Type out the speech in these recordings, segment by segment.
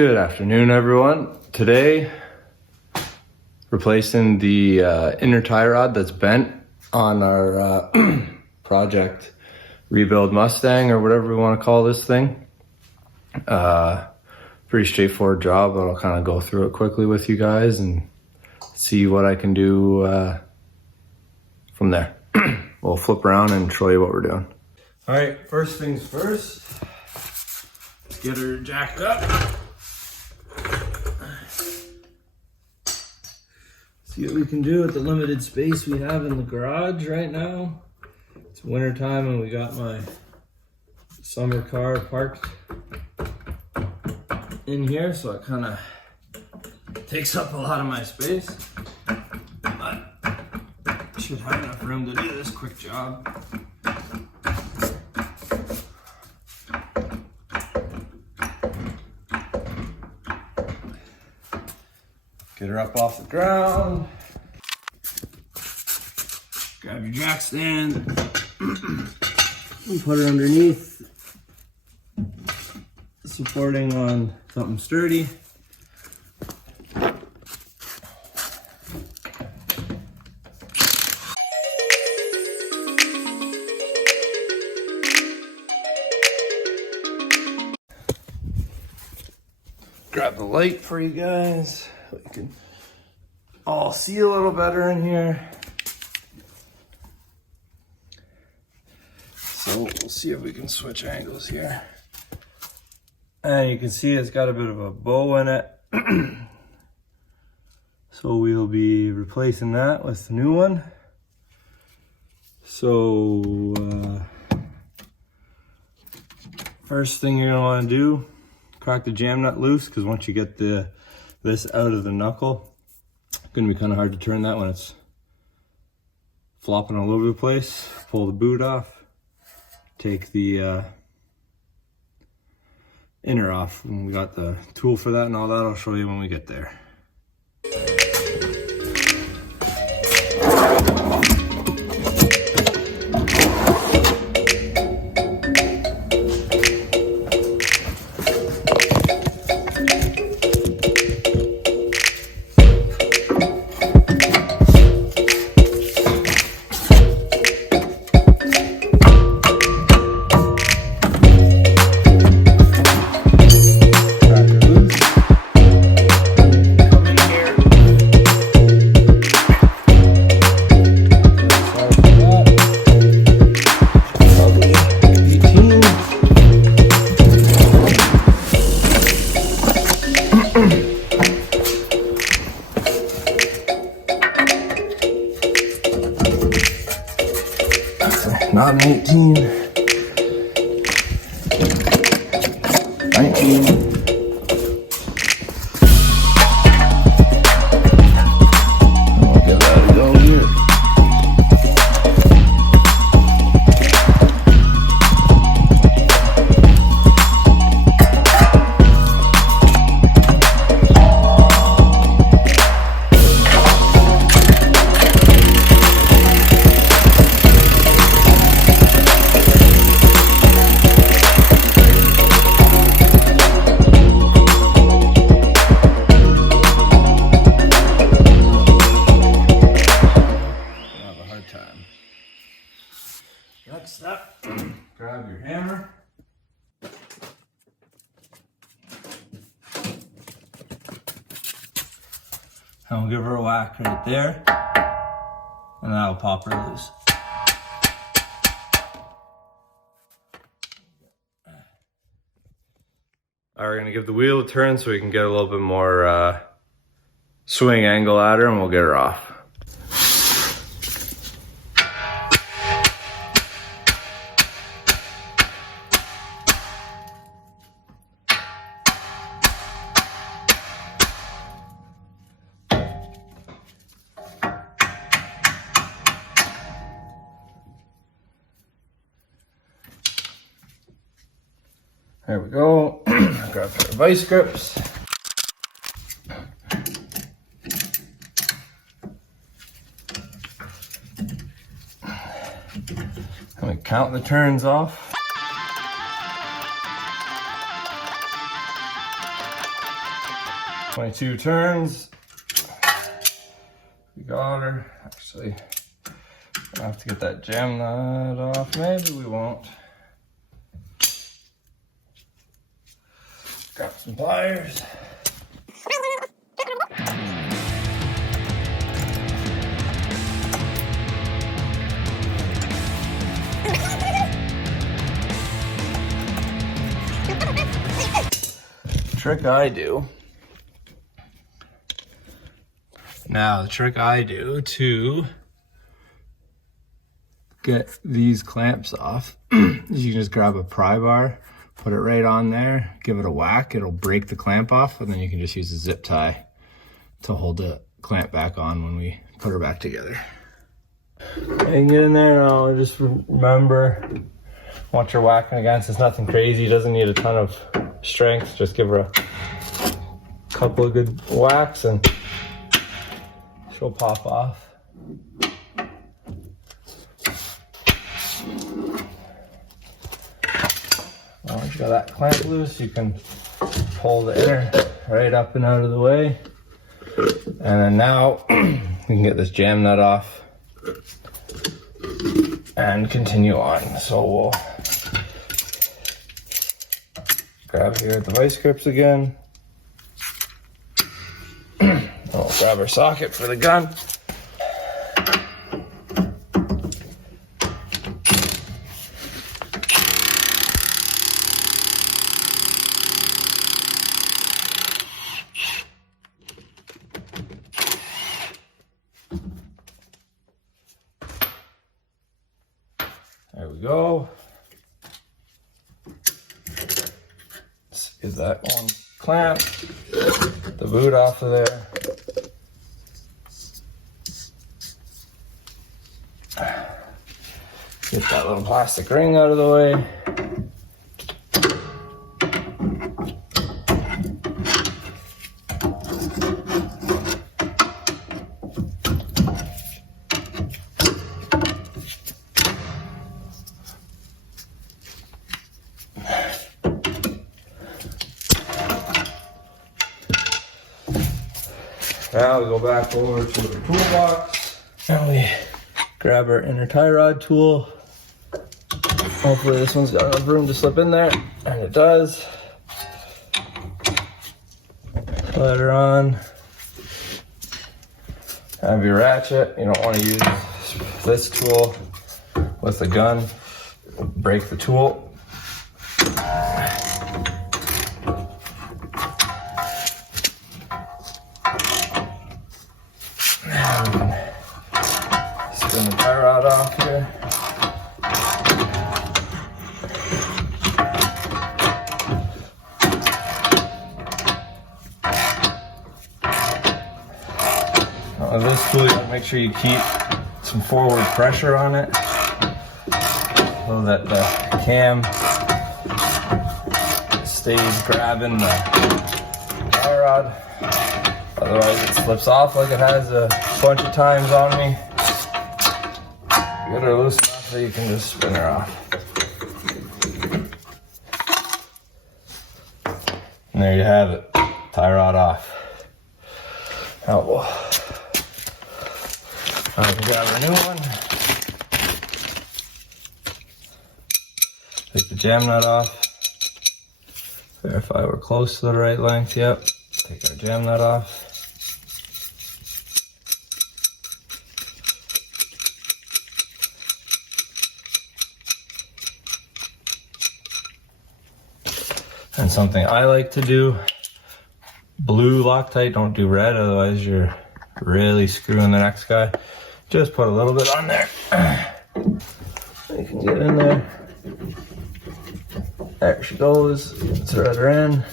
Good afternoon, everyone. Today, replacing the inner tie rod that's bent on our project rebuild Mustang, or whatever we want to call this thing. Pretty straightforward job, but I'll kind of go through it quickly with you guys and see what I can do from there. We'll flip around and show you what we're doing. All right, first things first, get her jacked up. See what we can do with the limited space we have in the garage right now. It's winter time and we got my summer car parked in here, so it kind of takes up a lot of my space. But should have enough room to do this quick job. Get her up off the ground. Grab your jack stand and put her underneath, supporting on something sturdy. Grab the light for you guys so you can all see a little better in here. So we'll see if we can switch angles here. And you can see it's got a bit of a bow in it. So we'll be replacing that with the new one. So first thing you're gonna wanna do, crack the jam nut loose, because once you get this out of the knuckle, it's gonna be kind of hard to turn that when it's flopping all over the place. Pull the boot off. Take the inner off, and we got the tool for that and all that. I'll show you when we get there. Not an 18, 19. I'll get out of go here. Next up, grab your hammer. And we'll give her a whack right there, and that'll pop her loose. All right, we're gonna give the wheel a turn so we can get a little bit more swing angle at her, and we'll get her off. There we go. Grab a pair of vice grips. And we count the turns off. 22 turns. We got her. Actually, I have to get that jam nut off. Maybe we won't. Grab some pliers. Trick I do. Now, the trick I do to get these clamps off is you can just grab a pry bar, put it right on there, give it a whack, it'll break the clamp off, and then you can just use a zip tie to hold the clamp back on when we put her back together. You can get in there now, just remember what you're whacking against. It's nothing crazy, it doesn't need a ton of strength, just give her a couple of good whacks and she'll pop off. Once you got that clamp loose, you can pull the inner right up and out of the way. And then now we can get this jam nut off and continue on. So we'll grab here at the vice grips again. We'll grab our socket for the gun. There we go. Is that one clamp, the boot off of there. Get that little plastic ring out of the way. Now we go back over to the toolbox and we grab our inner tie rod tool. Hopefully this one's got enough room to slip in there, and it does. Let her on. Have your ratchet. You don't want to use this tool with the gun. Break the tool. Spin the tie rod off here. This tool, you want to make sure you keep some forward pressure on it so that the cam stays grabbing the tie rod. Otherwise it slips off like it has a bunch of times on me. Get her loose enough that you can just spin her off. And there you have it, tie rod off. Now we'll grab a new one. Take the jam nut off. Verify we're close to the right length. Yep. Take our jam nut off. And something I like to do, blue Loctite, don't do red, otherwise you're really screwing the next guy. Just put a little bit on there. You can get in there. There she goes. Thread her in.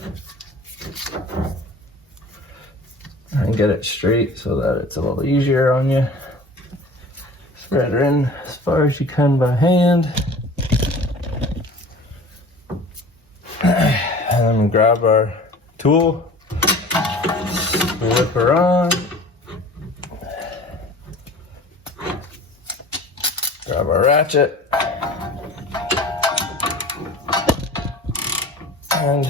And get it straight so that it's a little easier on you. Thread her in as far as you can by hand. And then grab our tool. Whip her on. Grab our ratchet and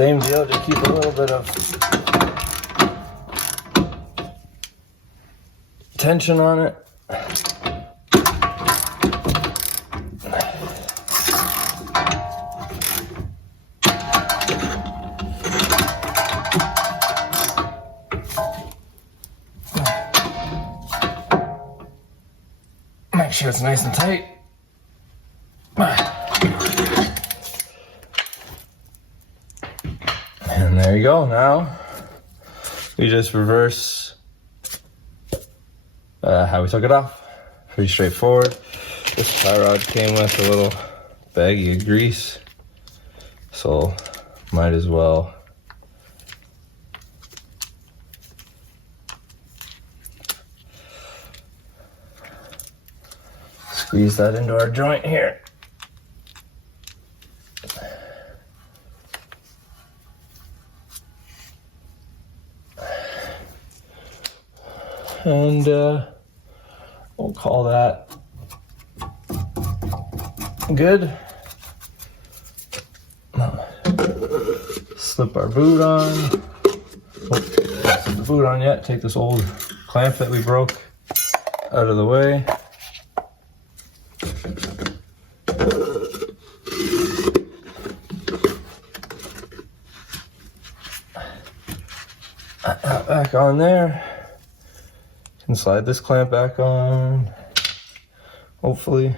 Same deal, just keep a little bit of tension on it. Make sure it's nice and tight. And there you go. Now we just reverse how we took it off. Pretty straightforward. This tie rod came with a little baggie of grease, so might as well squeeze that into our joint here. And we'll call that good. Slip our boot on. Not slip the boot on yet. Take this old clamp that we broke out of the way. Back on there. Can slide this clamp back on. Hopefully,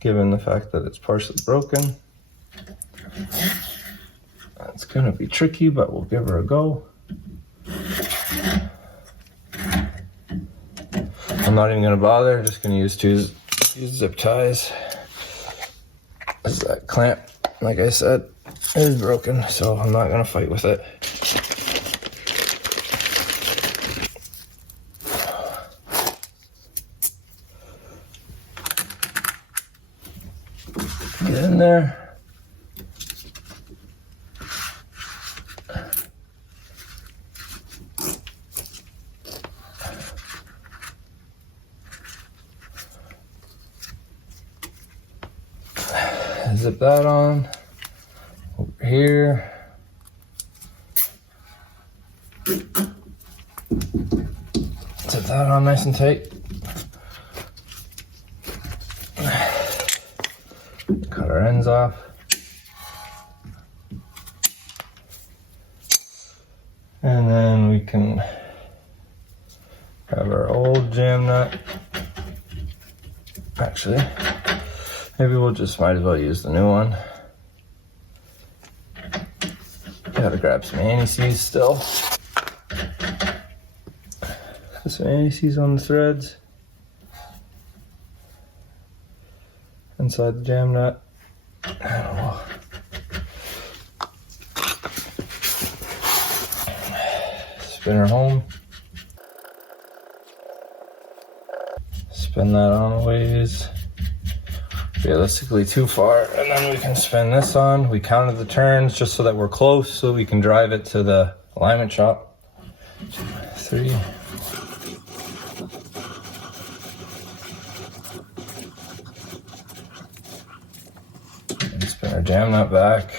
given the fact that it's partially broken. It's gonna be tricky, but we'll give her a go. I'm not even gonna bother, just gonna use use zip ties. As that clamp, like I said, is broken, so I'm not gonna fight with it. Get in there. Zip that on over here. Zip that on nice and tight. Cut our ends off. And then we can grab our old jam nut. Actually, maybe we'll just might as well use the new one. Gotta grab some anti-seize still. Put some anti-seize on the threads. Inside the jam nut. Spin her home. Spin that on a ways. Realistically too far, and then we can spin this on. We counted the turns just so that we're close, so we can drive it to the alignment shop. 2, 3. And spin our jam nut back.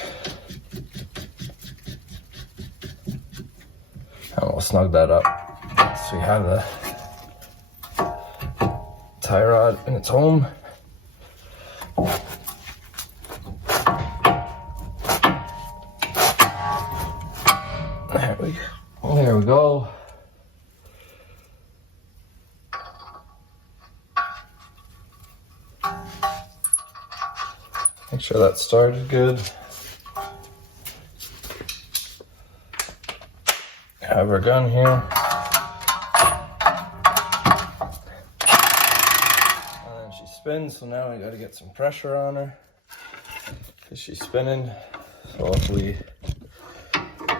And we'll snug that up. So we have the tie rod in its home. There we go. Make sure that started good. Have our gun here. And then she spins, so now we gotta get some pressure on her because she's spinning. So if we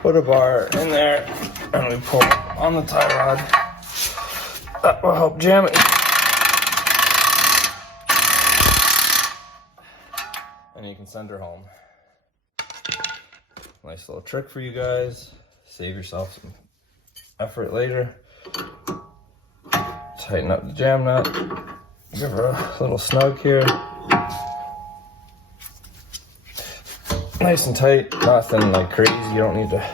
put a bar in there and we pull on the tie rod, that will help jam it. And you can send her home. Nice little trick for you guys. Save yourself some effort later. Tighten up the jam nut. Give her a little snug here. nice and tight, nothing like crazy. You don't need to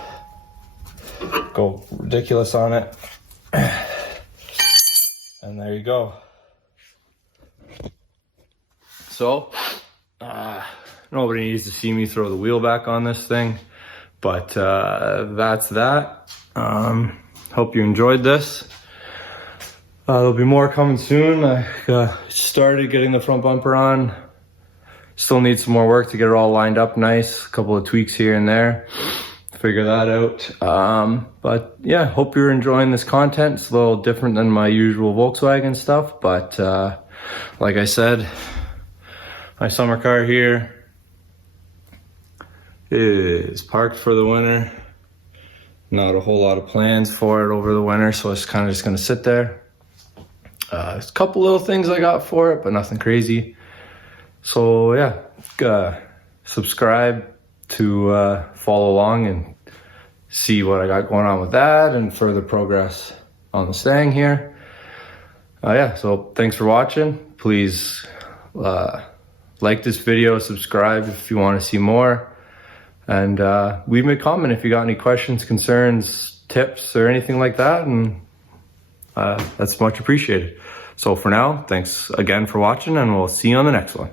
go ridiculous on it. And there you go. So, nobody needs to see me throw the wheel back on this thing, but that's that. Hope you enjoyed this. There'll be more coming soon. I started getting the front bumper on. Still need some more work to get it all lined up nice. A couple of tweaks here and there. Figure that out. But yeah, hope you're enjoying this content. It's a little different than my usual Volkswagen stuff, but like I said, my summer car here is parked for the winter. Not a whole lot of plans for it over the winter, so it's kind of just gonna sit there. There's a couple little things I got for it, but nothing crazy. So yeah, subscribe to follow along and see what I got going on with that and further progress on the Mustang here. Yeah, so thanks for watching. Please like this video, subscribe if you want to see more, and leave me a comment if you got any questions, concerns, tips, or anything like that, and that's much appreciated. So for now, thanks again for watching, and we'll see you on the next one.